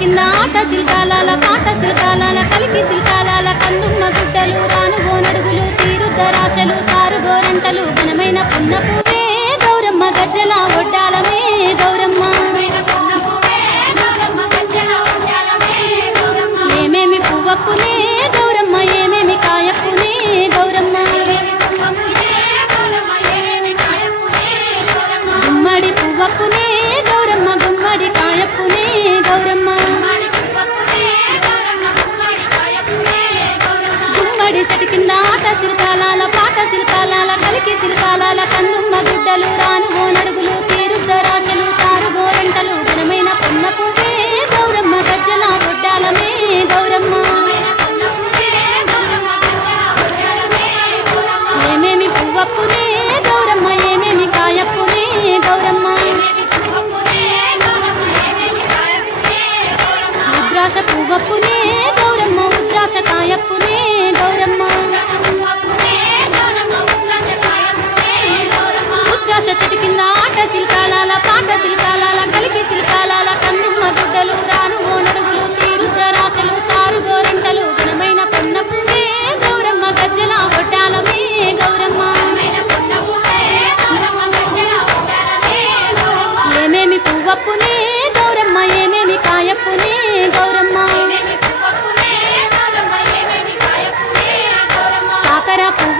కింద ఆట శిల్కాల పాట శిల్కాల కలికి శిల్కాల కందుమ్మ గుడ్డలు రాను గోనడుగులు తీరుద్దరాశలు తారు గోరంటలు ఘనమైన పున్నపువే గౌరమ్మ గజ్జలా పువ్వప్పునే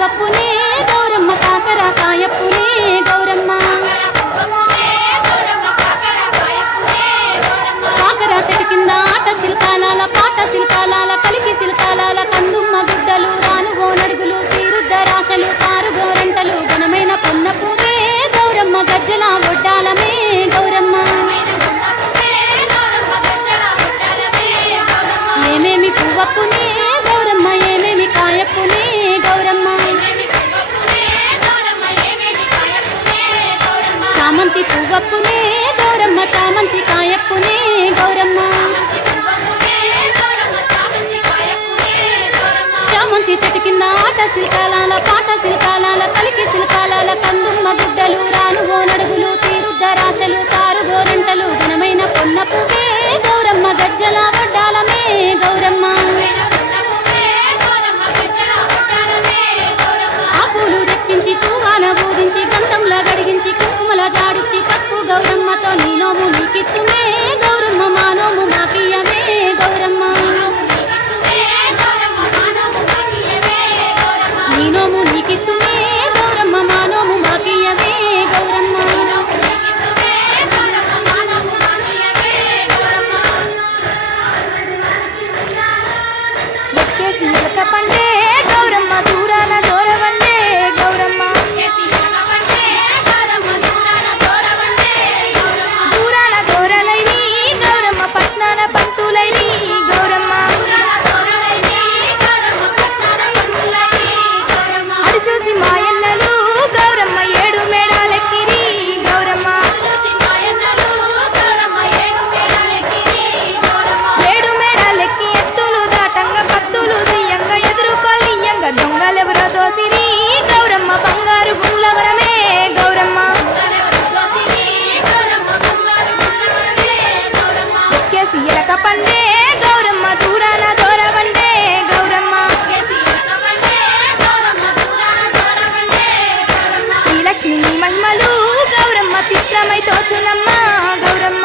కాకర పువ్వప్పునే గౌరమ్మ కాకర కాయప్పునే గౌరమ్మ. కాకర చెట్టు కింద ఆట శిల్కాలాల పాట శిల్కాలాల కలికి శిల్కాలాల కందుమ్మ గుడ్డలు రాను గోనడుగులు తీరుద్దరాశలు తారు గోరంటలు ఘనమైన పున్న పువ్వే గౌరమ్మ గజ్జల ఒడ్డాలమే గౌరమ్మ. ఏమేమి పువ్వప్పునే చామంతి పువ్వప్పునే గౌరమ్మ చామంతి కాయప్పునే గౌరమ్మ. చామంతి చెట్టు కింద ఆట శిల్కాల పాట శిల్కాల మహిమలు గౌరమ్మ చిత్రమై తోచునమ్మ గౌరమ్మ.